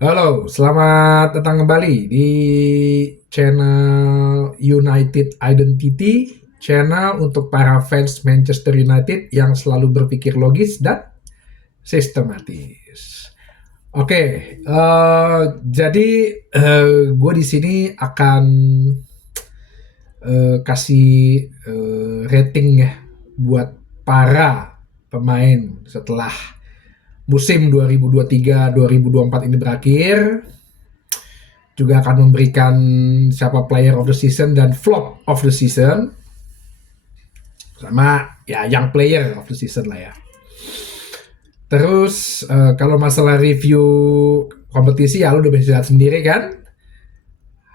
Halo, selamat datang kembali di channel United Identity, channel untuk para fans Manchester United yang selalu berpikir logis dan sistematis. Oke, jadi gue di sini akan kasih rating ya buat para pemain setelah musim 2023-2024 ini berakhir. Juga akan memberikan siapa player of the season dan flop of the season, sama ya young player of the season lah ya. Terus kalau masalah review kompetisi ya lu udah bisa lihat sendiri kan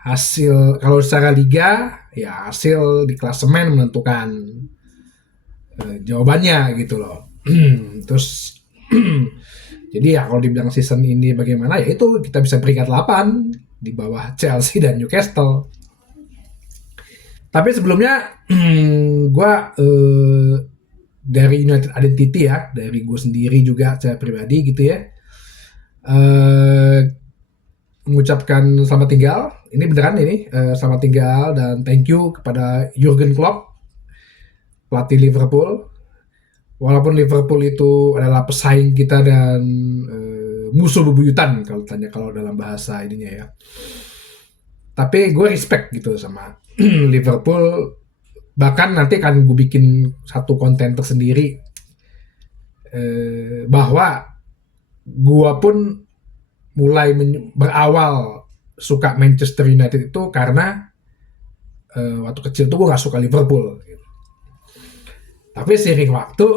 hasil. Kalau secara liga ya hasil di klasemen menentukan jawabannya gitu loh. Terus jadi ya kalau dibilang season ini bagaimana ya itu kita bisa peringkat 8 di bawah Chelsea dan Newcastle. Tapi sebelumnya gue dari United Identity ya, dari gue sendiri juga secara pribadi gitu ya, mengucapkan selamat tinggal. Ini beneran ini, selamat tinggal dan thank you kepada Jurgen Klopp, pelatih Liverpool. Walaupun Liverpool itu adalah pesaing kita dan musuh bebuyutan kalau dalam bahasa ininya ya. Tapi gue respect gitu sama Liverpool. Bahkan nanti kan gue bikin satu konten tersendiri bahwa gue pun mulai berawal suka Manchester United itu karena waktu kecil tuh gue gak suka Liverpool gitu. Tapi seiring waktu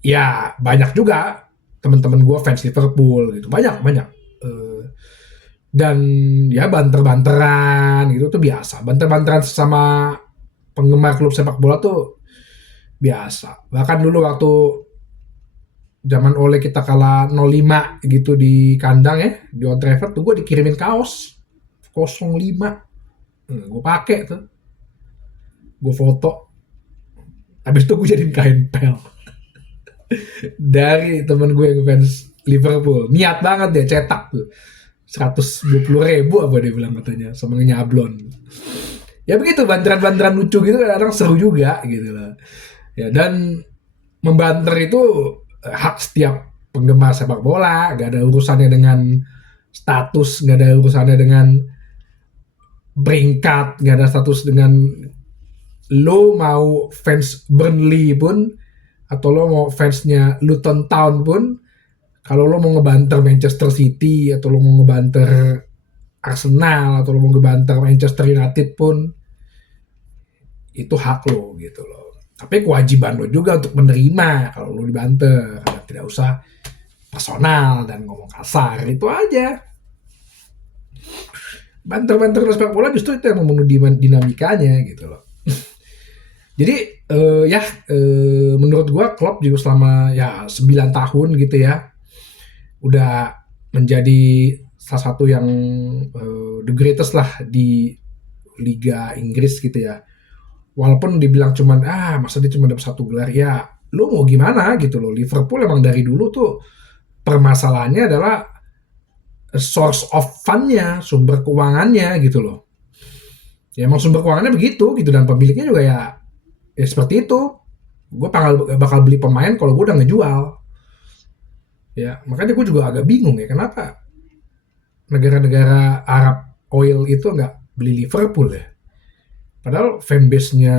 ya banyak juga teman-teman gue fans Liverpool gitu, banyak dan ya banter-banteran gitu tuh biasa. Banter-banteran sama penggemar klub sepak bola tuh biasa. Bahkan dulu waktu zaman Ole kita kalah 0-5 gitu di kandang ya di Old Trafford tuh gue dikirimin kaos 05. Gue pakai tuh, gue foto. Habis itu gue jadiin kain pel dari temen gue yang fans Liverpool. Niat banget dia cetak tuh 120.000 apa dia bilang katanya sama nyablon. Ya begitu, banteran-banteran lucu gitu kadang seru juga gitu lah. Ya dan membanter itu hak setiap penggemar sepak bola, gak ada urusannya dengan status, gak ada urusannya dengan peringkat, gak ada status dengan lo mau fans Burnley pun atau lo mau fansnya Luton Town pun, kalau lo mau ngebanter Manchester City atau lo mau ngebanter Arsenal atau lo mau ngebanter Manchester United pun itu hak lo gitu loh. Tapi kewajiban lo juga untuk menerima kalau lo dibanter, tidak usah personal dan ngomong kasar, itu aja. Banter-banter sepak bola justru itu yang membunuh dinamikanya gitu loh. Jadi menurut gua Klopp juga selama ya 9 tahun gitu ya udah menjadi salah satu yang the greatest lah di Liga Inggris gitu ya. Walaupun dibilang cuman masa dia cuma dapat 1 gelar, ya lu mau gimana gitu loh. Liverpool emang dari dulu tuh permasalahannya adalah source of fund-nya, sumber keuangannya gitu loh. Ya emang sumber keuangannya begitu gitu, dan pemiliknya juga ya seperti itu. Gue bakal beli pemain kalau gue udah ngejual. Ya makanya gue juga agak bingung ya kenapa negara-negara Arab oil itu nggak beli Liverpool ya. Padahal fanbase-nya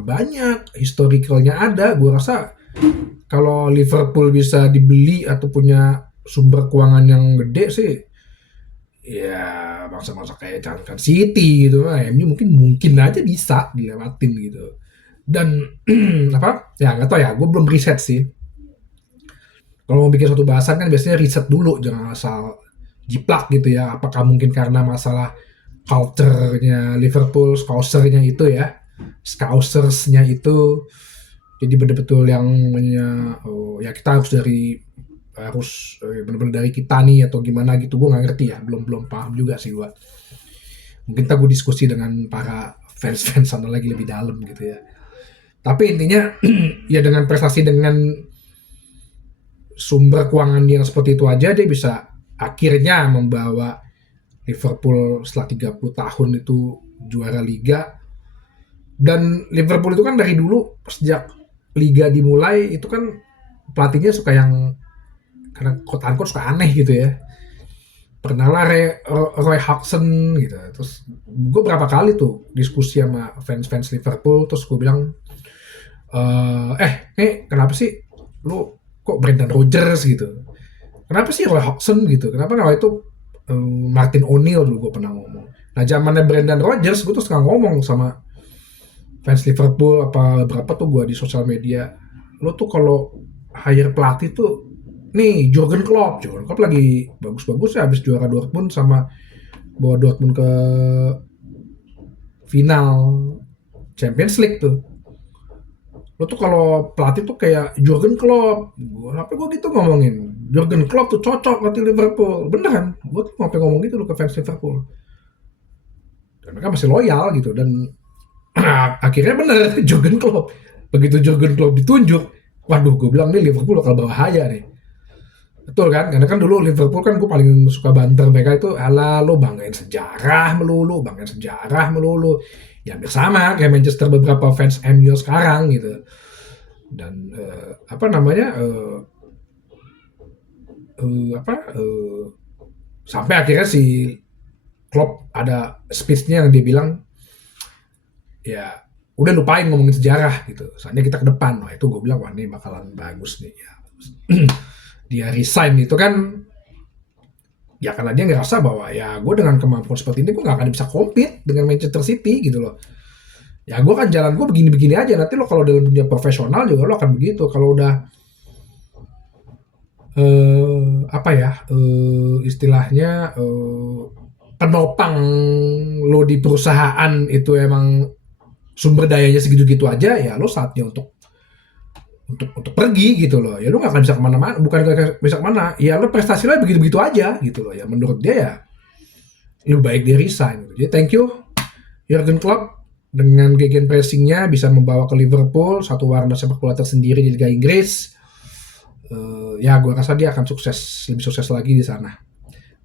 banyak, historicalnya ada. Gue rasa kalau Liverpool bisa dibeli atau punya sumber keuangan yang gede sih, ya bangsa-bangsa kayak Charlton City gitu, MU mungkin aja bisa dilewatin gitu. Dan apa? Ya nggak tahu ya, gue belum riset sih. Kalau mau bikin suatu bahasan kan biasanya riset dulu, jangan asal jiplak gitu ya. Apakah mungkin karena masalah culture-nya Liverpool, Scouser-nya itu ya, Scousers-nya itu jadi betul-betul yang ya kita harus benar-benar dari kita nih atau gimana gitu. Gue nggak ngerti ya, belum paham juga sih gue. Mungkin kita gue diskusi dengan para fans sana lagi lebih dalam gitu ya. Tapi intinya ya dengan prestasi, dengan sumber keuangan yang seperti itu aja dia bisa akhirnya membawa Liverpool setelah 30 tahun itu juara Liga. Dan Liverpool itu kan dari dulu sejak Liga dimulai itu kan pelatihnya suka yang karena quote-unquote suka aneh gitu ya. Pernah lah Roy Hodgson gitu. Terus gue berapa kali tuh diskusi sama fans-fans Liverpool, terus gue bilang, nih kenapa sih lu kok Brendan Rodgers gitu? Kenapa sih Roy Hodgson gitu? Kenapa nggak itu Martin O'Neill dulu gue pernah ngomong. Nah zamannya Brendan Rodgers gue tuh suka ngomong sama fans Liverpool apa berapa tuh gue di sosial media. Lo tuh kalau hire pelatih tuh nih Jurgen Klopp lagi bagus-bagus ya habis juara Dortmund sama bawa Dortmund ke final Champions League tuh. Lo tuh kalau pelatih tuh kayak Jurgen Klopp. Apa gue gitu ngomongin. Jurgen Klopp tuh cocok pelatih Liverpool. Beneran. Gue tuh sampai ngomong gitu lo ke fans Liverpool. Dan mereka masih loyal gitu. Dan akhirnya bener Jurgen Klopp. Begitu Jurgen Klopp ditunjuk, waduh gue bilang nih Liverpool bakal bahaya nih. Betul kan? Karena kan dulu Liverpool kan gue paling suka banter mereka itu, ala lo banggain sejarah melulu. Ya hampir sama kayak Manchester beberapa fans MU sekarang gitu. Dan apa namanya sampai akhirnya si Klopp ada speech-nya yang dia bilang ya udah lupain ngomongin sejarah gitu. Soalnya kita ke depan. Wah itu gue bilang wah ini bakalan bagus nih ya. Dia resign itu kan ya karena dia ngerasa bahwa ya gue dengan kemampuan seperti ini gue gak akan bisa compete dengan Manchester City gitu loh. Ya gue kan jalan gue begini-begini aja. Nanti lo kalau dalam dunia profesional juga lo akan begitu. Kalau udah istilahnya penopang lo di perusahaan itu emang sumber dayanya segitu-gitu aja, ya lo saatnya untuk pergi gitu loh. Ya lo gak akan bisa kemana-mana, bukan gak bisa kemana, ya lo prestasi lo begitu-begitu aja gitu loh. Ya menurut dia ya lebih baik dia resign gitu. Jadi thank you Jurgen Klopp dengan gegen pressingnya bisa membawa ke Liverpool satu warna sepak bola tersendiri di Liga Inggris. Ya gue rasa dia akan lebih sukses lagi di sana.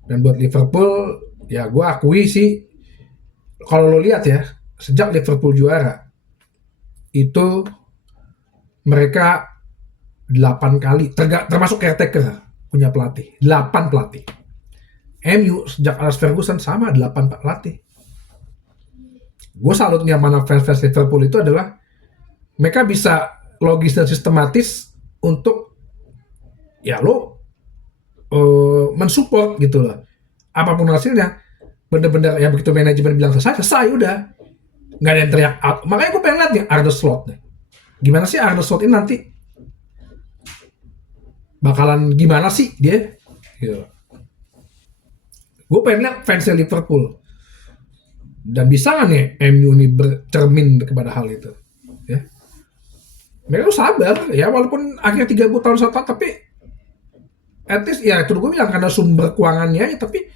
Dan buat Liverpool ya gue akui sih kalau lo lihat ya sejak Liverpool juara itu mereka 8 kali termasuk caretaker punya pelatih 8 pelatih. MU sejak Alex Ferguson sama 8 pelatih. Gue salutnya mana fans Liverpool itu adalah mereka bisa logis dan sistematis untuk ya lo mensupport gitu loh apapun hasilnya. Bener-bener ya begitu manajemen bilang selesai udah nggak ada yang teriak up. Makanya gue pengen lihat nih Arne Slot nih. Gimana sih Arne Slot ini nanti? Bakalan gimana sih dia? Gitu. Gue pengen lihat fansnya Liverpool. Dan bisa nggak nih MU ini bercermin kepada hal itu? Ya. Mereka tuh sabar ya walaupun akhirnya 30 tahun saat tapi at least ya itu gue bilang karena sumber keuangannya ya, tapi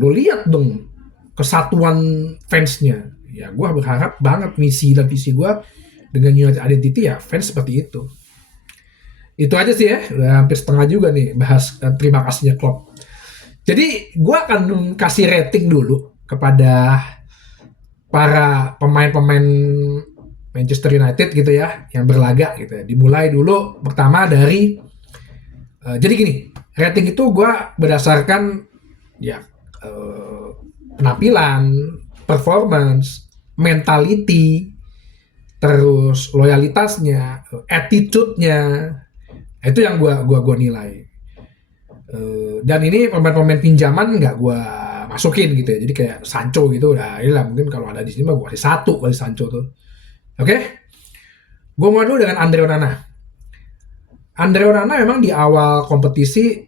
lo lihat dong kesatuan fansnya. Ya gue berharap banget misi dan visi gue dengan United Identity ya fans seperti itu. Itu aja sih ya, udah hampir setengah juga nih bahas terima kasihnya Klopp. Jadi gue akan kasih rating dulu kepada para pemain-pemain Manchester United gitu ya yang berlaga gitu ya. Dimulai dulu pertama dari jadi gini, rating itu gue berdasarkan ya penampilan, performance, mentality, terus loyalitasnya, attitude-nya, itu yang gua nilai. Dan ini pemain-pemain pinjaman nggak gua masukin gitu ya. Jadi kayak Sancho gitu, udah inilah mungkin kalau ada di sini mah gua kasih 1 kali Sancho tuh. Oke? Gua mau dulu dengan Andre Onana. Andre Onana memang di awal kompetisi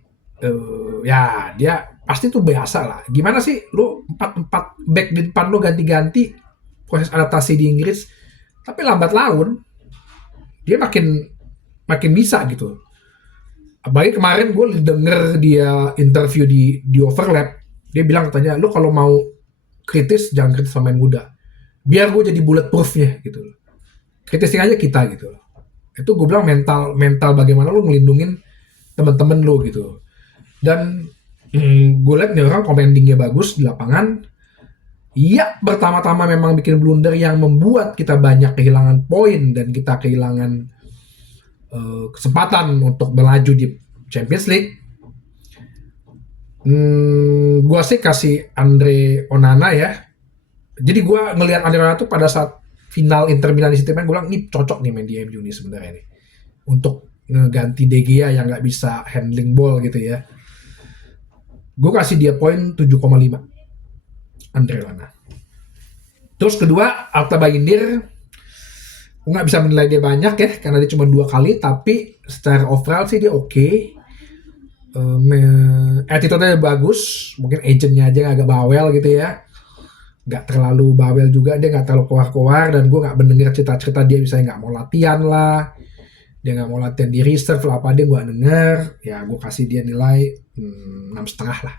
ya dia pasti tuh biasa lah. Gimana sih lu 4 back di depan lu ganti-ganti proses adaptasi di Inggris, tapi lambat laun dia makin bisa gitu. Apalagi kemarin gue denger dia interview di Overlap, dia bilang katanya lu kalau mau kritis jangan kritis sama main muda. Biar gue jadi bulletproofnya gitu. Kritisin aja kita gitu. Itu gue bilang mental bagaimana lu ngelindungin teman-teman lu gitu. Dan Gue liat nih orang commandingnya bagus di lapangan. Iya, pertama-tama memang bikin blunder yang membuat kita banyak kehilangan poin dan kita kehilangan kesempatan untuk melaju di Champions League. Gua sih kasih Andre Onana ya. Jadi gua ngelihat Andre Onana tuh pada saat final Inter Milan di City gue bilang ini cocok nih main di MU nih sebenarnya nih untuk ngeganti De Gea yang nggak bisa handling ball gitu ya. Gue kasih dia poin 7,5 Andre Onana. Terus kedua Alta Bayindir, gue nggak bisa menilai dia banyak ya karena dia cuma 2 kali, tapi secara overall sih dia oke. Attitude-nya bagus, mungkin agentnya aja agak bawel gitu ya, nggak terlalu bawel juga, dia nggak terlalu keluar-keluar, dan gue nggak mendengar cerita-cerita dia misalnya nggak mau latihan lah, dia nggak mau latihan di reserve lah apa, dia gue denger. Ya gue kasih dia nilai 6,5 lah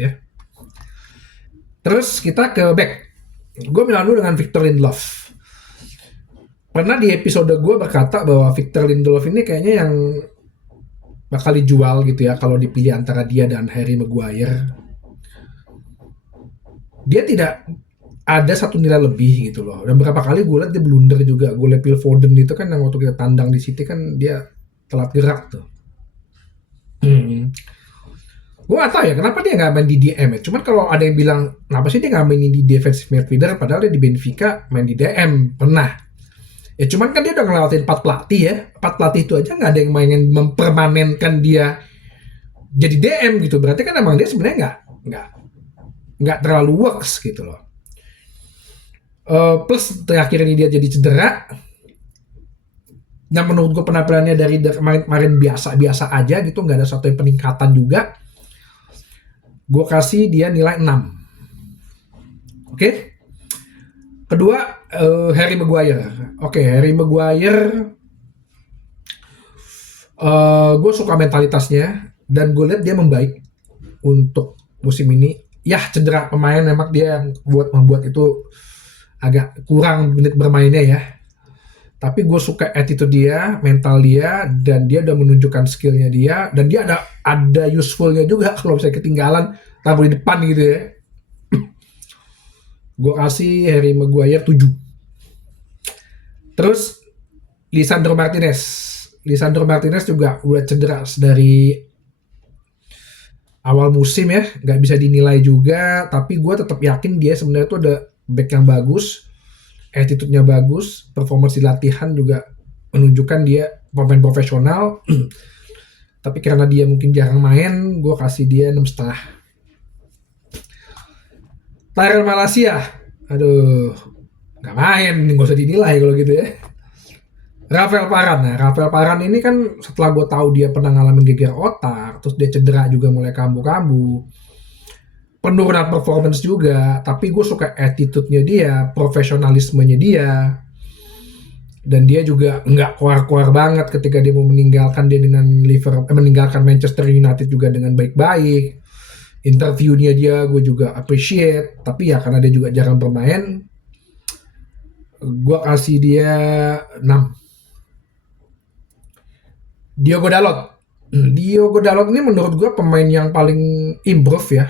ya. Terus kita ke back, gue bilang dulu dengan Victor Lindelof. Pernah di episode gue berkata bahwa Victor Lindelof ini kayaknya yang bakal dijual gitu ya kalau dipilih antara dia dan Harry Maguire. Dia tidak ada satu nilai lebih gitu loh. Dan berapa kali gue liat dia blunder juga. Gue liat Phil Foden itu kan yang waktu kita tandang di City kan dia telat gerak tuh. Gue gak tau ya kenapa dia gak main di DM ya. Cuman kalau ada yang bilang kenapa sih dia gak main di defensive midfielder, padahal dia di Benfica main di DM pernah. Ya cuman kan dia udah ngelewatin 4 pelatih ya. 4 pelatih itu aja gak ada yang mainin mempermanenkan dia jadi DM gitu. Berarti kan emang dia sebenarnya gak terlalu works gitu loh. Plus terakhir ini dia jadi cedera. Yang menurut gue penampilannya dari kemarin biasa-biasa aja gitu. Gak ada satu yang peningkatan juga. Gue kasih dia nilai 6. Oke. Kedua Harry Maguire. Oke, Harry Maguire gue suka mentalitasnya dan gue lihat dia membaik untuk musim ini. Ya cedera pemain memang dia yang membuat itu agak kurang menit bermainnya ya. Tapi gue suka attitude dia, mental dia, dan dia udah menunjukkan skillnya dia, dan dia ada usefulnya juga kalau misalnya ketinggalan taruh di depan gitu ya. Gue kasih Harry Maguire 7. Terus Lisandro Martinez juga udah cedera dari awal musim ya, nggak bisa dinilai juga, tapi gue tetap yakin dia sebenarnya tuh ada back yang bagus, attitude-nya bagus, performance di latihan juga menunjukkan dia pemain profesional. Tapi karena dia mungkin jarang main, gue kasih dia 6,5. Tyrell Malacia, aduh, nggak main, nggak usah dinilai kalau gitu ya. Rafael Varane ini kan setelah gue tahu dia pernah ngalamin geger otak, terus dia cedera juga mulai kambuh-kambuh, penurunan performance juga, tapi gue suka attitude-nya dia, profesionalismenya dia, dan dia juga nggak keluar-keluar banget ketika dia mau meninggalkan meninggalkan Manchester United juga dengan baik-baik. Interviewnya dia gue juga appreciate, tapi ya karena dia juga jarang bermain, gue kasih dia 6. Diogo Dalot ini menurut gue pemain yang paling improve ya.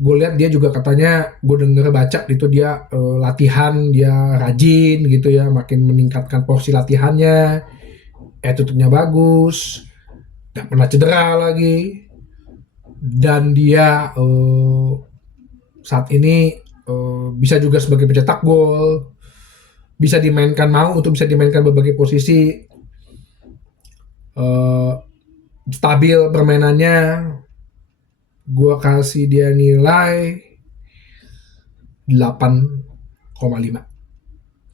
Gue lihat dia juga katanya, gue denger baca itu dia latihan, dia rajin gitu ya, makin meningkatkan porsi latihannya, attitude-nya bagus, gak pernah cedera lagi, dan dia saat ini bisa juga sebagai pencetak gol, bisa dimainkan untuk bisa dimainkan berbagai posisi, stabil permainannya. Gue kasih dia nilai 8,5.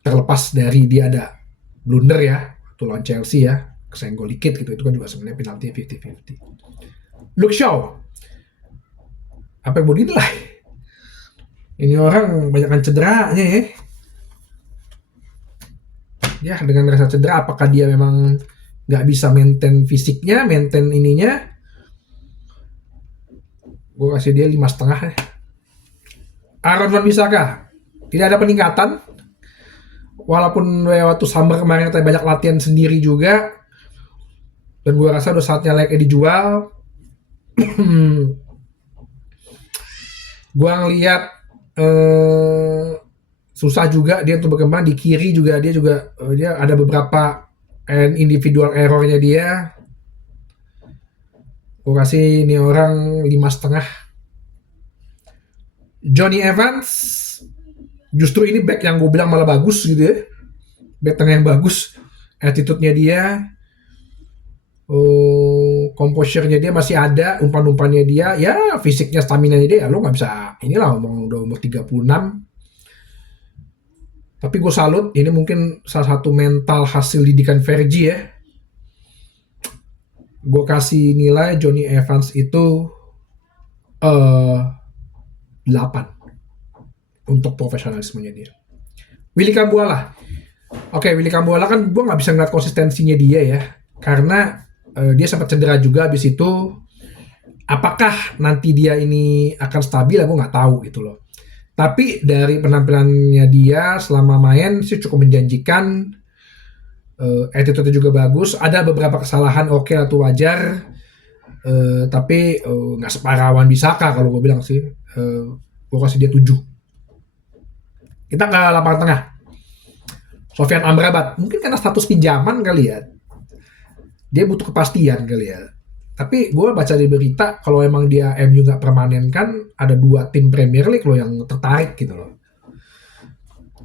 Terlepas dari dia ada blunder ya, waktu lawan Chelsea ya, kesenggol dikit gitu, itu kan juga sebenarnya penalti 50-50. Luke Shaw, apa yang mau dinilai? Ini orang banyakkan cederanya ya. Ya dengan rasa cedera, apakah dia memang nggak bisa maintain fisiknya, maintain ininya? Gue kasih dia 5,5 ya. Aaron Wan-Bissaka tidak ada peningkatan, walaupun waktu summer kemarin kita banyak latihan sendiri juga, dan gue rasa udah saatnya like dijual. Gua ngelihat eh, susah juga dia untuk berkembang. Di kiri juga dia ada beberapa individual errornya dia. Gue kasih ini orang 5,5. Johnny Evans justru ini back yang gue bilang malah bagus gitu ya, back tengah yang bagus, attitude-nya dia, composure-nya dia masih ada, umpan-umpannya dia, ya fisiknya, stamina-nya dia, lo nggak bisa inilah ngomong udah umur 36. Tapi gue salut, ini mungkin salah satu mental hasil didikan Fergie ya. Gue kasih nilai Johnny Evans itu 8 untuk profesionalismenya dia. Willy Kambuala. Oke, Willy Kambuala kan gue nggak bisa ngeliat konsistensinya dia ya, karena dia sempat cedera juga habis itu. Apakah nanti dia ini akan stabil, aku nggak tahu gitu loh. Tapi dari penampilannya dia selama main sih cukup menjanjikan. Attitude-nya juga bagus. Ada beberapa kesalahan, oke lah tuh wajar. Tapi nggak separah Wan Bisaka kalau gue bilang sih. Gue kasih dia 7. Kita ke lapangan tengah. Sofyan Amrabat. Mungkin karena status pinjaman kali ya. Dia butuh kepastian kali ya. Tapi gue baca di berita kalau emang dia MU nggak permanen kan ada 2 tim Premier League loh yang tertarik gitu loh.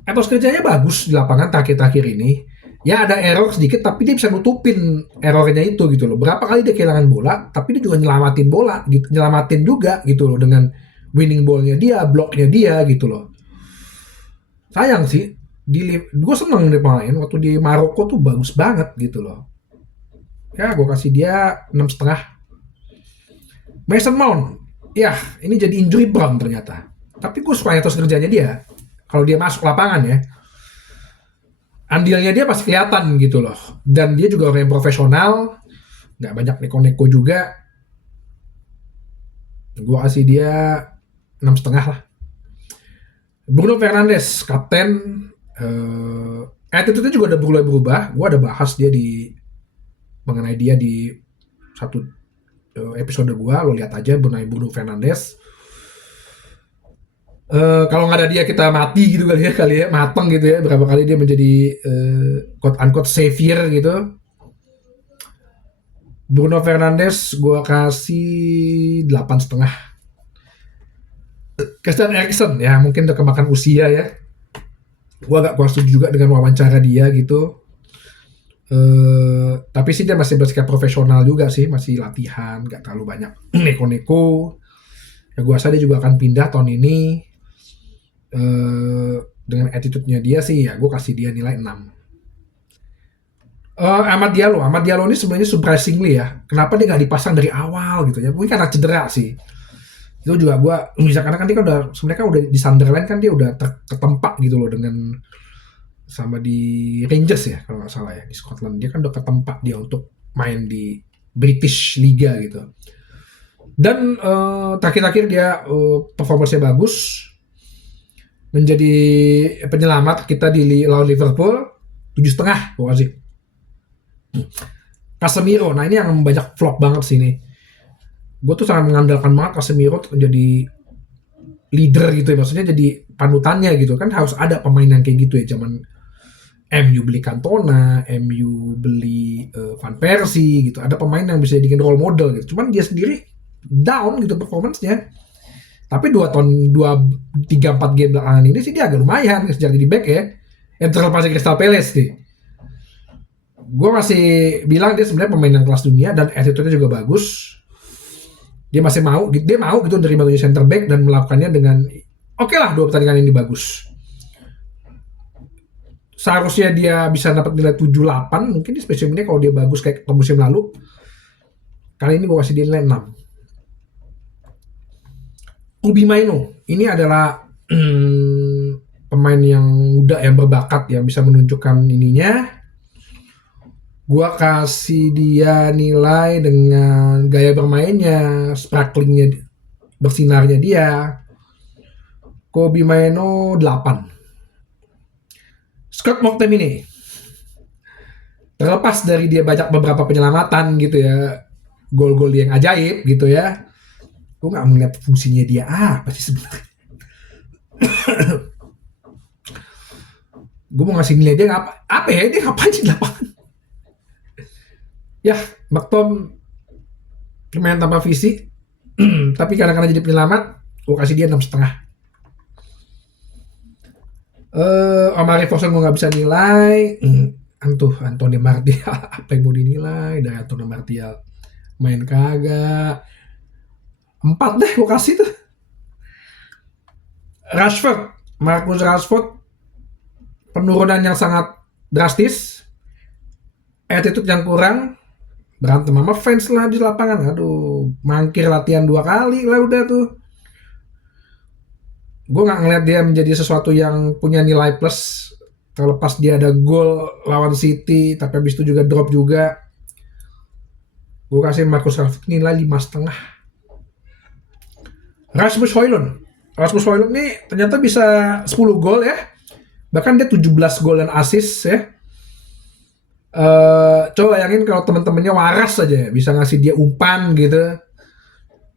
Etos kerjanya bagus di lapangan terakhir-terakhir ini. Ya ada error sedikit tapi dia bisa nutupin errornya itu gitu loh. Berapa kali dia kehilangan bola tapi dia juga nyelamatin bola gitu, nyelamatin juga gitu loh dengan winning ball-nya dia, block-nya dia gitu loh. Sayang sih, gue seneng dia main waktu di Maroko tuh bagus banget gitu loh. Ya gue kasih dia 6,5. Mason Mount, ya ini jadi injury prone ternyata. Tapi gue suka etos kerjanya dia. Kalau dia masuk lapangan ya, andilnya dia pasti kelihatan gitu loh. Dan dia juga orang yang profesional, nggak banyak neko-neko juga. Gue kasih dia 6,5 lah. Bruno Fernandes, kapten. Attitude-nya juga udah mulai berubah. Gue ada bahas dia mengenai dia di satu episode gue. Lo lihat aja mengenai Bruno Fernandes. Kalau nggak ada dia kita mati gitu kali ya mateng gitu ya. Berapa kali dia menjadi quote unquote savior gitu. Bruno Fernandes gue kasih 8,5. Christian Eriksen ya mungkin udah kemakan usia ya. Gue agak kurang setuju juga dengan wawancara dia gitu. Tapi sih dia masih bersikap profesional juga sih, masih latihan, gak terlalu banyak neko-neko. Ya gue rasa dia juga akan pindah tahun ini. Dengan attitude-nya dia sih ya gue kasih dia nilai 6. Amad Diallo ini sebenarnya surprisingly ya, kenapa dia nggak dipasang dari awal gitu ya? Mungkin karena cedera sih. Itu juga gue misalkan kan dia kan sebenarnya kan udah di Sunderland kan dia udah ketempa gitu loh dengan sama di Rangers ya kalau nggak salah ya di Scotland. Dia kan udah ketempa dia untuk main di British Liga gitu. Dan terakhir-terakhir dia performanya bagus, menjadi penyelamat kita di lawan Liverpool 7,5 gue kasih. Casemiro, nah ini yang banyak flop banget sih ini. Gue tuh sangat mengandalkan banget Casemiro untuk menjadi leader gitu ya, maksudnya jadi panutannya gitu kan. Harus ada pemain yang kayak gitu ya. Zaman MU beli Cantona, MU beli Van Persie gitu, ada pemain yang bisa jadikan role model gitu. Cuman dia sendiri down gitu performance-nya. Tapi 3-4 game belakangan ini sih dia agak lumayan sejak jadi back ya. Yang terlepas dari Crystal Palace sih. Gue masih bilang dia sebenarnya pemain yang kelas dunia dan attitude-nya juga bagus. Dia masih mau gitu menerima center back dan melakukannya dengan oke lah 2 pertandingan ini bagus. Seharusnya dia bisa dapat nilai 7-8 mungkin di spesial ini kalau dia bagus kayak musim lalu. Kali ini gue kasih dia nilai 6. Kobbie Mainoo ini adalah pemain yang muda yang berbakat yang bisa menunjukkan ininya. Gua kasih dia nilai dengan gaya bermainnya, sparklingnya, bersinarnya dia. Kobbie Mainoo 8. Scott McTominay, terlepas dari dia banyak beberapa penyelamatan gitu ya, gol-gol yang ajaib gitu ya, Gue nggak melihat fungsinya dia apa sih sebenarnya. Gue mau ngasih nilai dia apa ya, dia ngapain sih di lapangan. Ya, McTom lumayan tanpa visi. Tapi kadang-kadang jadi penyelamat. Gue kasih dia 6,5. Omari Fosun gue nggak bisa nilai. Anthony Martial apa yang mau dinilai dari Anthony Martial, main kagak. 4 deh gue kasih tuh. Marcus Rashford penurunan yang sangat drastis, attitude yang kurang, berantem sama fans lah di lapangan. Aduh, mangkir latihan 2 kali lah udah tuh. Gue nggak ngeliat dia menjadi sesuatu yang punya nilai plus. Terlepas dia ada gol lawan City, tapi habis itu juga drop juga. Gue kasih Marcus Rashford nilai 5,5. Rasmus Højlund nih ternyata bisa 10 gol ya. Bahkan dia 17 gol dan assist ya. Coba bayangin kalau teman-temannya waras aja bisa ngasih dia umpan gitu.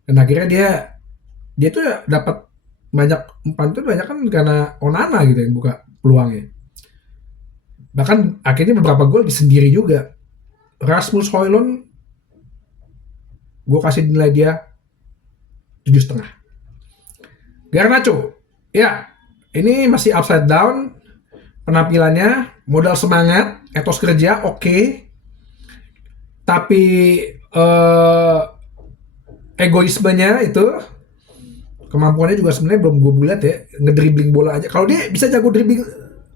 Dan akhirnya dia tuh dapat banyak umpan tuh banyak kan karena Onana gitu yang buka peluangnya. Bahkan akhirnya beberapa gol sendiri juga. Rasmus Højlund gue kasih nilai dia 7,5. Garnacho, ya ini masih upside down penampilannya, modal semangat, etos kerja oke. Tapi egoismenya itu, kemampuannya juga sebenarnya belum gue bulat ya, ngedribbling bola aja. Kalau dia bisa jago dribbling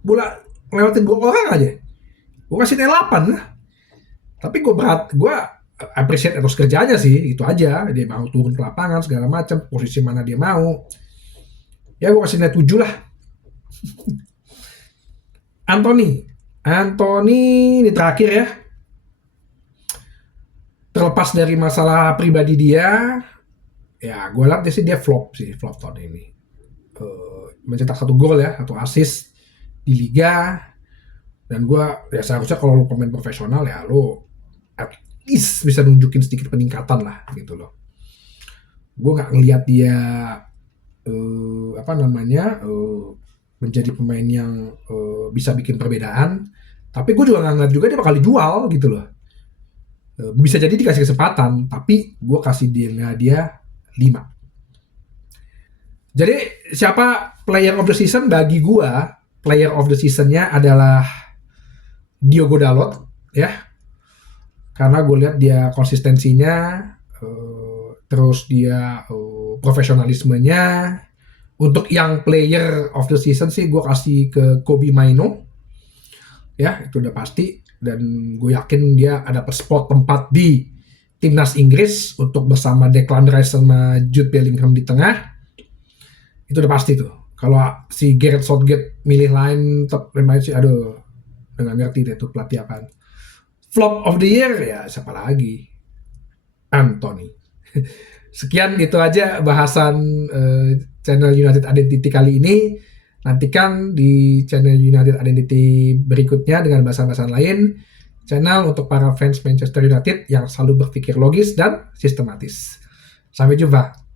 bola lewatin 2 orang aja, gue kasih nilai 8 lah. Tapi gue appreciate etos kerjanya sih, itu aja. Dia mau turun ke lapangan segala macam, posisi mana dia mau. Ya gue kasih nilai 7 lah. Anthony ini terakhir ya. Terlepas dari masalah pribadi dia, ya gue lihat dia flop tahun ini. Mencetak 1 gol ya, atau assist di liga. Dan gue ya seharusnya kalau lo pemain profesional ya lo at least bisa nunjukin sedikit peningkatan lah gitu loh. Gue nggak ngelihat dia menjadi pemain yang bisa bikin perbedaan. Tapi gue juga nggak ngeliat juga dia bakal dijual gitu loh. Bisa jadi dikasih kesempatan, tapi gue kasih dia 5. Jadi siapa player of the season bagi gue? Player of the seasonnya adalah Diogo Dalot ya, karena gue lihat dia konsistensinya, terus dia profesionalismenya. Untuk yang player of the season sih gue kasih ke Kobbie Mainoo ya, itu udah pasti. Dan gue yakin dia ada spot tempat di timnas Inggris untuk bersama Declan Rice sama Jude Bellingham di tengah. Itu udah pasti tuh. Kalau si Gareth Southgate milih lain tetap main sih, aduh nggak ngerti deh tuh pelatih apaan. Flop of the year ya siapa lagi? Anthony. Sekian itu aja bahasan channel United Identity kali ini. Nantikan di channel United Identity berikutnya dengan bahasan-bahasan lain. Channel untuk para fans Manchester United yang selalu berpikir logis dan sistematis. Sampai jumpa.